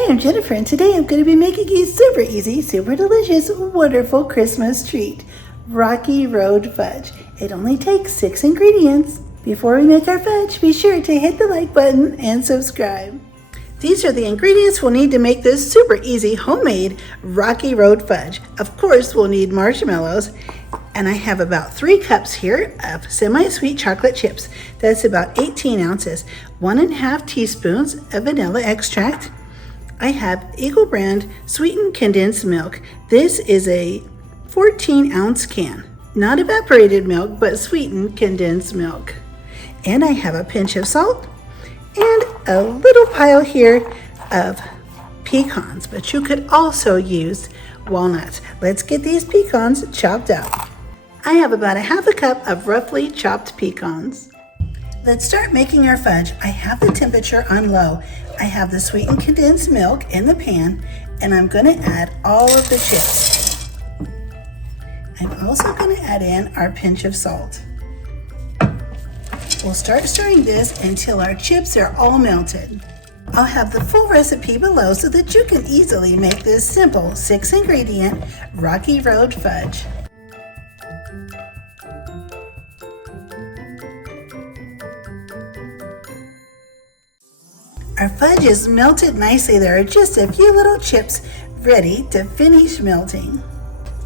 Hi, I'm Jennifer, and today I'm going to be making a super easy, super delicious, wonderful Christmas treat, Rocky Road Fudge. It only takes 6 ingredients. Before we make our fudge, be sure to hit the like button and subscribe. These are the ingredients we'll need to make this super easy, homemade Rocky Road Fudge. Of course, we'll need marshmallows, and I have about 3 cups here of semi-sweet chocolate chips. That's about 18 ounces. 1½ teaspoons of vanilla extract. I have Eagle brand sweetened condensed milk. This is a 14-ounce can. Not evaporated milk, but sweetened condensed milk. And I have a pinch of salt and a little pile here of pecans, but you could also use walnuts. Let's get these pecans chopped up. I have about a ½ cup of roughly chopped pecans. Let's start making our fudge. I have the temperature on low. I have the sweetened condensed milk in the pan, and I'm going to add all of the chips. I'm also going to add in our pinch of salt. We'll start stirring this until our chips are all melted. I'll have the full recipe below so that you can easily make this simple 6-ingredient Rocky Road Fudge. Our fudge is melted nicely. There are just a few little chips ready to finish melting.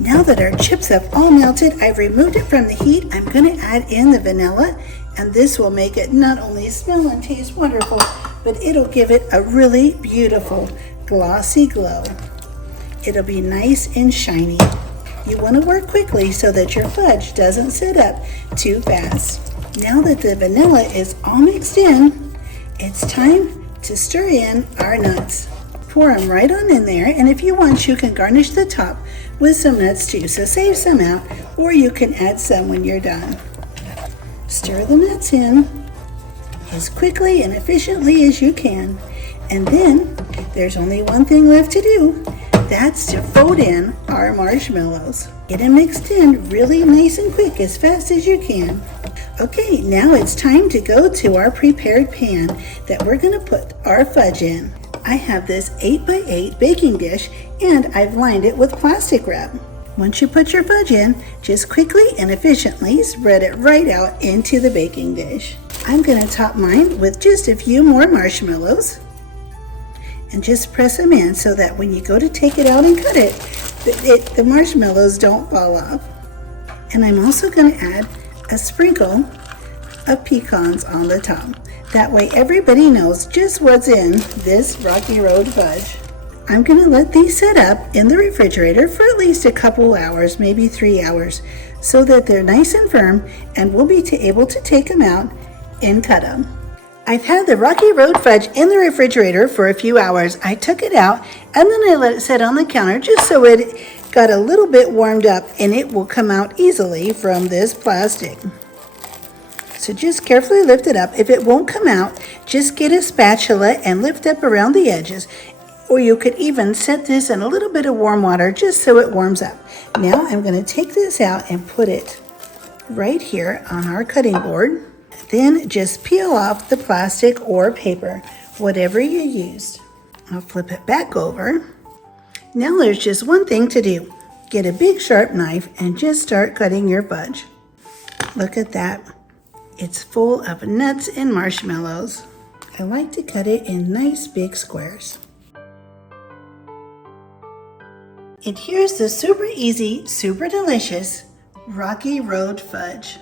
Now that our chips have all melted, I've removed it from the heat. I'm going to add in the vanilla, and this will make it not only smell and taste wonderful, but it'll give it a really beautiful glossy glow. It'll be nice and shiny. You want to work quickly so that your fudge doesn't sit up too fast. Now that the vanilla is all mixed in, it's time to stir in our nuts. Pour them right on in there, and if you want, you can garnish the top with some nuts too. So save some out, or you can add some when you're done. Stir the nuts in as quickly and efficiently as you can. And then there's only one thing left to do. That's to fold in our marshmallows. Get them mixed in really nice and quick, as fast as you can. Okay, now it's time to go to our prepared pan that we're going to put our fudge in. I have this 8x8 baking dish, and I've lined it with plastic wrap. Once you put your fudge in, just quickly and efficiently spread it right out into the baking dish. I'm going to top mine with just a few more marshmallows, and just press them in so that when you go to take it out and cut it, the marshmallows don't fall off. And I'm also going to add a sprinkle of pecans on the top. That way everybody knows just what's in this Rocky Road Fudge. I'm going to let these set up in the refrigerator for at least a couple hours, maybe 3 hours, so that they're nice and firm, and we'll be able to take them out and cut them. I've had the Rocky Road Fudge in the refrigerator for a few hours. I took it out, and then I let it sit on the counter just so it got a little bit warmed up, and it will come out easily from this plastic. So just carefully lift it up. If it won't come out, just get a spatula and lift up around the edges. Or you could even set this in a little bit of warm water just so it warms up. Now I'm going to take this out and put it right here on our cutting board. Then just peel off the plastic or paper, whatever you used. I'll flip it back over. Now there's just one thing to do. Get a big sharp knife and just start cutting your fudge. Look at that. It's full of nuts and marshmallows. I like to cut it in nice big squares. And here's the super easy, super delicious Rocky Road Fudge.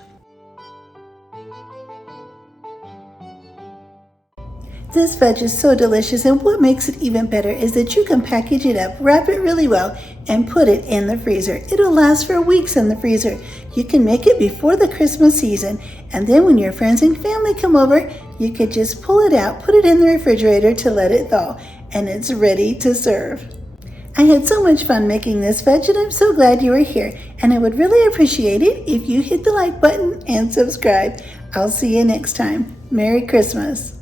This fudge is so delicious, and what makes it even better is that you can package it up, wrap it really well, and put it in the freezer. It'll last for weeks in the freezer. You can make it before the Christmas season, and then when your friends and family come over, you could just pull it out, put it in the refrigerator to let it thaw, and it's ready to serve. I had so much fun making this fudge, and I'm so glad you were here, and I would really appreciate it if you hit the like button and subscribe. I'll see you next time. Merry Christmas.